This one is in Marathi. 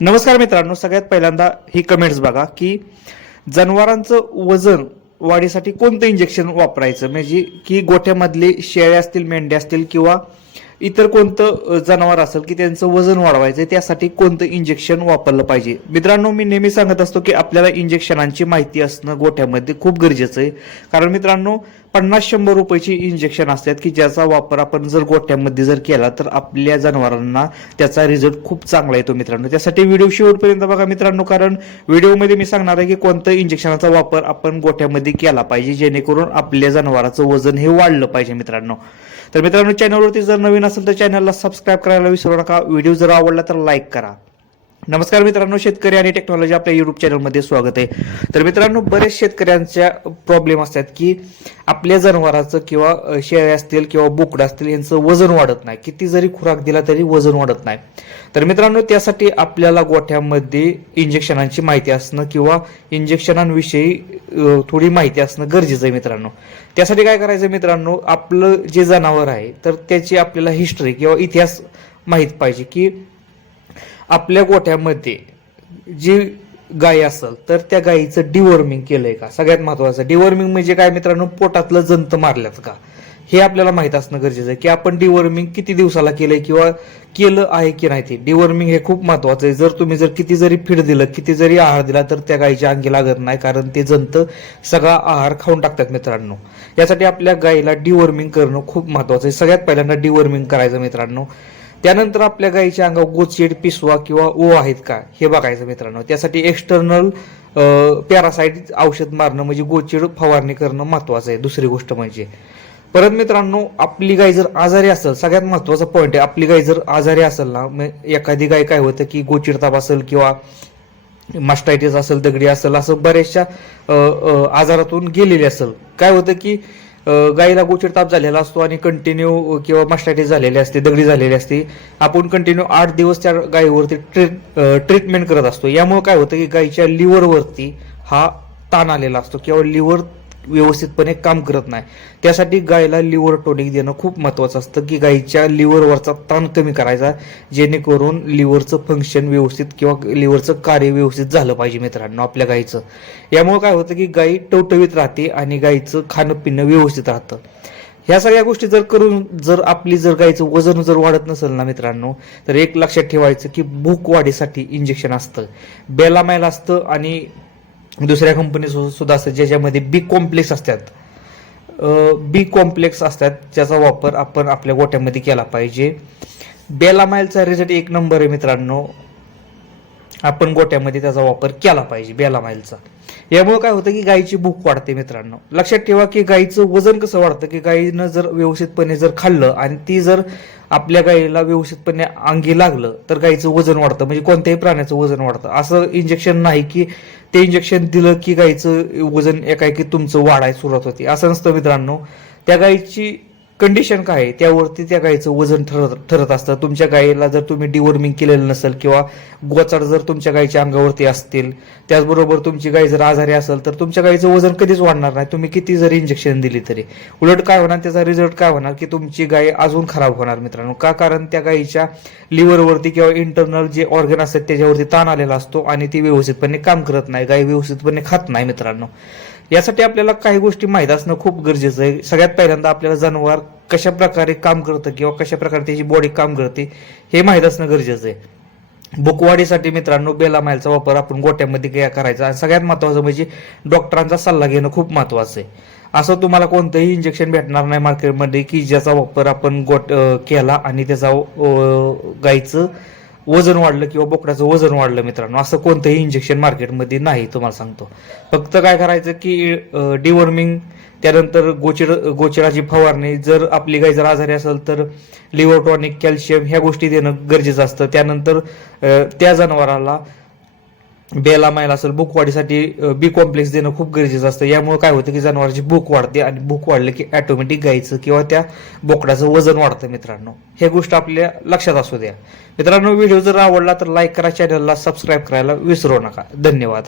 नमस्कार मित्रांनो सगळ्यात पहिल्यांदा ही कमेंट्स बघा की जनावरांचं वजन वाढीसाठी कोणतं इंजेक्शन वापरायचं? म्हणजे की गोठ्यामधले शेळ्या असतील मेंढ्या असतील किंवा इतर कोणतं जनावर असेल की त्यांचं वजन वाढवायचं त्यासाठी कोणतं इंजेक्शन वापरलं पाहिजे? मित्रांनो मी नेहमी सांगत असतो की आपल्याला इंजेक्शनांची माहिती असणं गोठ्यामध्ये खूप गरजेचं आहे. कारण मित्रांनो पन्नास शंभर रुपयाची इंजेक्शन असतात की ज्याचा वापर आपण जर गोठ्यामध्ये जर केला तर आपल्या जनावरांना त्याचा रिझल्ट खूप चांगला येतो मित्रांनो. त्यासाठी व्हिडिओ शेवटपर्यंत बघा मित्रांनो कारण व्हिडिओमध्ये मी सांगणार आहे की कोणतं इंजेक्शनाचा वापर आपण गोठ्यामध्ये केला पाहिजे जेणेकरून आपल्या जनावराचं वजन हे वाढलं पाहिजे मित्रांनो. तर मित्रांनो चॅनलवरती जर नवीन असेल तर चॅनलला सबस्क्राईब करायला विसरू नका. व्हिडिओ जर आवडला तर लाईक करा. नमस्कार मित्रांनो शेतकरी आणि टेक्नॉलॉजी आपल्या युट्यूब चॅनलमध्ये स्वागत आहे. तर मित्रांनो बरेच शेतकऱ्यांच्या प्रॉब्लेम असतात की आपल्या जनावराचं किंवा शेळ्या असतील किंवा बोकडं असतील यांचं वजन वाढत नाही. किती जरी खुराक दिला तरी वजन वाढत नाही. तर मित्रांनो त्यासाठी आपल्याला गोठ्यामध्ये इंजेक्शनांची माहिती असणं किंवा इंजेक्शनांविषयी थोडी माहिती असणं गरजेचं आहे मित्रांनो. त्यासाठी काय करायचं मित्रांनो आपलं जे जनावर आहे तर त्याची आपल्याला हिस्ट्री किंवा इतिहास माहीत पाहिजे की आपल्या गोठ्यामध्ये जी गाय असेल तर त्या गायीचं डिवॉर्मिंग केलंय का? सगळ्यात महत्वाचं. डिवॉर्मिंग म्हणजे काय मित्रांनो? पोटातलं जंत मारल्यात का? हे आपल्याला माहीत असणं गरजेचं आहे की आपण डिवॉर्मिंग किती दिवसाला केलंय किंवा केलं आहे की नाही ते? डिवॉर्मिंग हे खूप महत्वाचं आहे. जर तुम्ही जर किती जरी फीड दिलं किती जरी आहार दिला तर त्या गायीच्या अंगी लागत नाही कारण ते जंत सगळा आहार खाऊन टाकतात मित्रांनो. यासाठी आपल्या गायीला डिवॉर्मिंग करणं खूप महत्वाचं आहे. सगळ्यात पहिल्यांदा डिवॉर्मिंग करायचं मित्रांनो. त्यानंतर आपल्या गायीच्या अंगावर गोचेड पिसवा किंवा ओ आहेत का हे बघायचं मित्रांनो. त्यासाठी एक्सटर्नल पॅरासाईट औषध मारणं म्हणजे गोचेड फवारणी करणं महत्वाचं आहे. दुसरी गोष्ट म्हणजे परत मित्रांनो आपली गाय जर आजारी असेल सगळ्यात महत्त्वाचा पॉईंट आहे आपली गाय जर आजारी असेल ना मग एखादी गाय काय होतं की गोचिडताप असेल किंवा मास्टायटिस असेल दगडी असेल असं बऱ्याचशा आजारातून गेलेली असेल. काय होतं की गायीला गोचर ताप झालेला असतो आणि कंटिन्यू किंवा मास्टायटिस झालेली असते दगडी झालेली असते. आपण कंटिन्यू आठ दिवस त्या गायीवरती ट्रीट ट्रीटमेंट करत असतो. यामुळे काय होतं की गायीच्या लिव्हरवरती हा ताण आलेला असतो किंवा लिव्हर व्यवस्थितपणे काम करत नाही. त्यासाठी गायला लिव्हर टॉनिक देणं खूप महत्वाचं असतं की गायीच्या लिव्हरवरचा ताण कमी करायचा जेणेकरून लिव्हरचं फंक्शन व्यवस्थित किंवा लिव्हरचं कार्य व्यवस्थित झालं पाहिजे मित्रांनो आपल्या गायीचं. यामुळे काय होतं की गायी टवटवीत राहते आणि गायीचं खाणं पिणं व्यवस्थित राहतं. ह्या सगळ्या गोष्टी जर करून जर आपली जर गायीचं वजन जर वाढत नसेल ना मित्रांनो तर एक लक्षात ठेवायचं की भूक वाढीसाठी इंजेक्शन असतं. बेलामायल असतं आणि दुसऱ्या कंपनी सुद्धा असतात ज्याच्यामध्ये बी कॉम्प्लेक्स असतात. बी कॉम्प्लेक्स असतात ज्याचा वापर आपण आपल्या गोठ्यामध्ये केला पाहिजे. बेलामाईलचा रिझल्ट एक नंबर आहे मित्रांनो. आपण गोट्यामध्ये त्याचा वापर केला पाहिजे बेलामाईलचा यामुळे काय होतं की गायीची भूक वाढते मित्रांनो. लक्षात ठेवा की गायीचं वजन कसं वाढतं की गायीनं जर व्यवस्थितपणे जर खाल्लं आणि ती जर आपल्या गायीला व्यवस्थितपणे अंगी लागलं तर गायीचं वजन वाढतं. म्हणजे कोणत्याही प्राण्याचं वजन वाढतं. असं इंजेक्शन नाही की ते इंजेक्शन दिलं की गायीचं वजन एकाएकी तुमचं वाढायला सुरुवात होते. असं नसतं मित्रांनो. त्या गायीची कंडिशन काय आहे? त्यावरती त्या गायीचं वजन ठरत ठरत असतं. तुमच्या गायीला जर तुम्ही डिवॉर्मिंग केलेलं नसेल किंवा गोचाड जर तुमच्या गायीच्या अंगावरती असतील त्याचबरोबर तुमची गाय जर आजारी असेल तर तुमच्या गायीचं वजन कधीच वाढणार नाही. तुम्ही किती जरी इंजेक्शन दिली तरी. उलट काय होणार? त्याचा रिझल्ट काय होणार? की तुमची गाय अजून खराब होणार मित्रांनो. का? कारण त्या गायीच्या लिव्हरवरती किंवा इंटरनल जे ऑर्गन असतात त्याच्यावरती ताण आलेला असतो आणि ती व्यवस्थितपणे काम करत नाही. गाय व्यवस्थितपणे खात नाही मित्रांनो. यासाठी आपल्याला काही गोष्टी माहीत असणं खूप गरजेचं आहे. सगळ्यात पहिल्यांदा आपल्याला जनावर कशा प्रकारे काम करतं किंवा कशा प्रकारे त्याची बॉडी काम करते हे माहीत असणं गरजेचं आहे. बुकवाढीसाठी मित्रांनो बेलामाईलचा वापर आपण गोट्यामध्ये काय करायचा आणि सगळ्यात महत्वाचं म्हणजे डॉक्टरांचा सल्ला घेणं खूप महत्वाचं आहे. असं तुम्हाला कोणतंही इंजेक्शन भेटणार नाही मार्केटमध्ये की ज्याचा वापर आपण गोट केला आणि त्याचा गायचं गाईचं वजन वाढलं किंवा बोकडाचं वजन वाढलं मित्रांनो असं कोणतंही इंजेक्शन मार्केटमध्ये नाही तुम्हाला सांगतो. फक्त काय करायचं की डिवॉर्मिंग त्यानंतर गोचिर गोचिराची फवारणी जर आपली गाय जर आजारी असेल तर लिव्हर टॉनिक कॅल्शियम ह्या गोष्टी देणं गरजेचं असतं. त्यानंतर त्या जनावराला बेलामाईल असेल भूक वाढीसाठी बी कॉम्प्लेक्स देणं खूप गरजेचं असतं. यामुळे काय होतं की जनावरांची भूक वाढते आणि भूक वाढलं की ऑटोमॅटिक गायचं किंवा त्या बोकडाचं वजन वाढतं मित्रांनो. हे गोष्ट आपल्या लक्षात असू द्या. मित्रांनो व्हिडिओ जर आवडला तर लाईक करा चॅनलला सबस्क्राईब करायला विसरू नका. धन्यवाद.